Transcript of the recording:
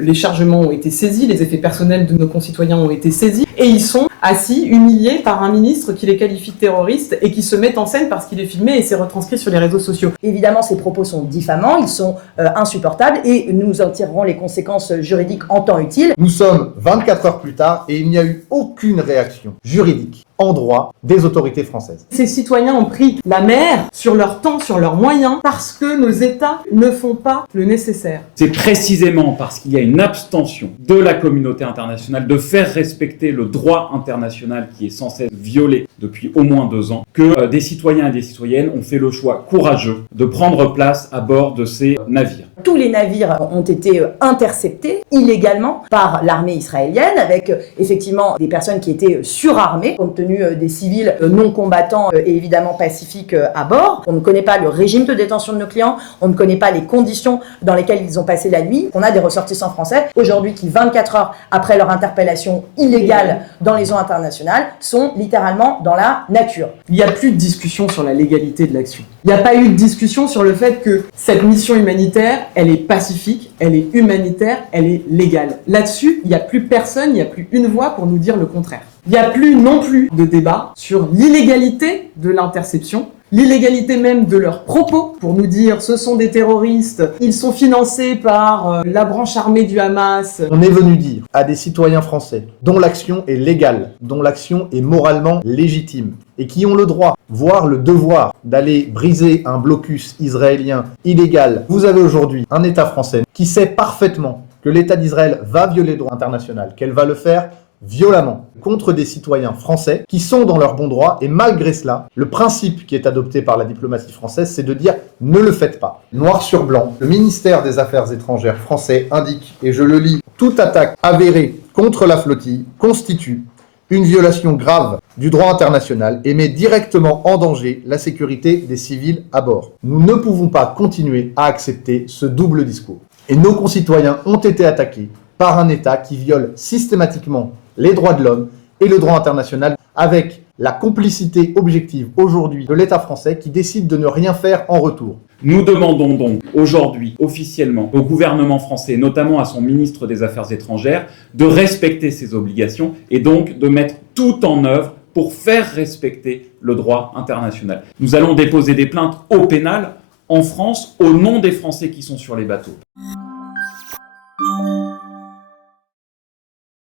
Les chargements ont été saisis, les effets personnels de nos concitoyens ont été saisis, et ils sont assis, humiliés par un ministre qui les qualifie de terroristes et qui se met en scène parce qu'il est filmé et c'est retranscrit sur les réseaux sociaux. Évidemment, ces propos sont diffamants, ils sont insupportables et nous en tirerons les conséquences juridiques en temps utile. Nous sommes 24 heures plus tard et il n'y a eu aucune réaction juridique en droit des autorités françaises. Ces citoyens ont pris la mer sur leur temps, sur leurs moyens, parce que nos États ne font pas le nécessaire. C'est précisément parce qu'il y a une abstention de la communauté internationale de faire respecter le droit international qui est sans cesse violé depuis au moins 2 ans que des citoyens et des citoyennes ont fait le choix courageux de prendre place à bord de ces navires. Tous les navires ont été interceptés illégalement par l'armée israélienne avec effectivement des personnes qui étaient surarmées compte tenu des civils non combattants et évidemment pacifiques à bord. On ne connaît pas le régime de détention de nos clients, on ne connaît pas les conditions dans lesquelles ils ont passé la nuit. On a des ressortissants français aujourd'hui qui 24 heures après leur interpellation illégale dans les eaux internationales sont littéralement dans la nature. Il n'y a plus de discussion sur la légalité de l'action. Il n'y a pas eu de discussion sur le fait que cette mission humanitaire, elle est pacifique, elle est humanitaire, elle est légale. Là-dessus, il n'y a plus personne, il n'y a plus une voix pour nous dire le contraire. Il n'y a plus non plus de débat sur l'illégalité de l'interception, l'illégalité même de leurs propos pour nous dire ce sont des terroristes, ils sont financés par la branche armée du Hamas. On est venu dire à des citoyens français dont l'action est légale, dont l'action est moralement légitime et qui ont le droit, voire le devoir d'aller briser un blocus israélien illégal. Vous avez aujourd'hui un État français qui sait parfaitement que l'État d'Israël va violer le droit international, qu'elle va le faire violemment contre des citoyens français qui sont dans leur bon droit et malgré cela, le principe qui est adopté par la diplomatie française, c'est de dire ne le faites pas. Noir sur blanc, le ministère des Affaires étrangères français indique, et je le lis, toute attaque avérée contre la flottille constitue une violation grave du droit international et met directement en danger la sécurité des civils à bord. Nous ne pouvons pas continuer à accepter ce double discours. Et nos concitoyens ont été attaqués par un État qui viole systématiquement les droits de l'homme et le droit international avec la complicité objective aujourd'hui de l'État français qui décide de ne rien faire en retour. Nous demandons donc aujourd'hui officiellement au gouvernement français, notamment à son ministre des Affaires étrangères, de respecter ses obligations et donc de mettre tout en œuvre pour faire respecter le droit international. Nous allons déposer des plaintes au pénal en France au nom des Français qui sont sur les bateaux.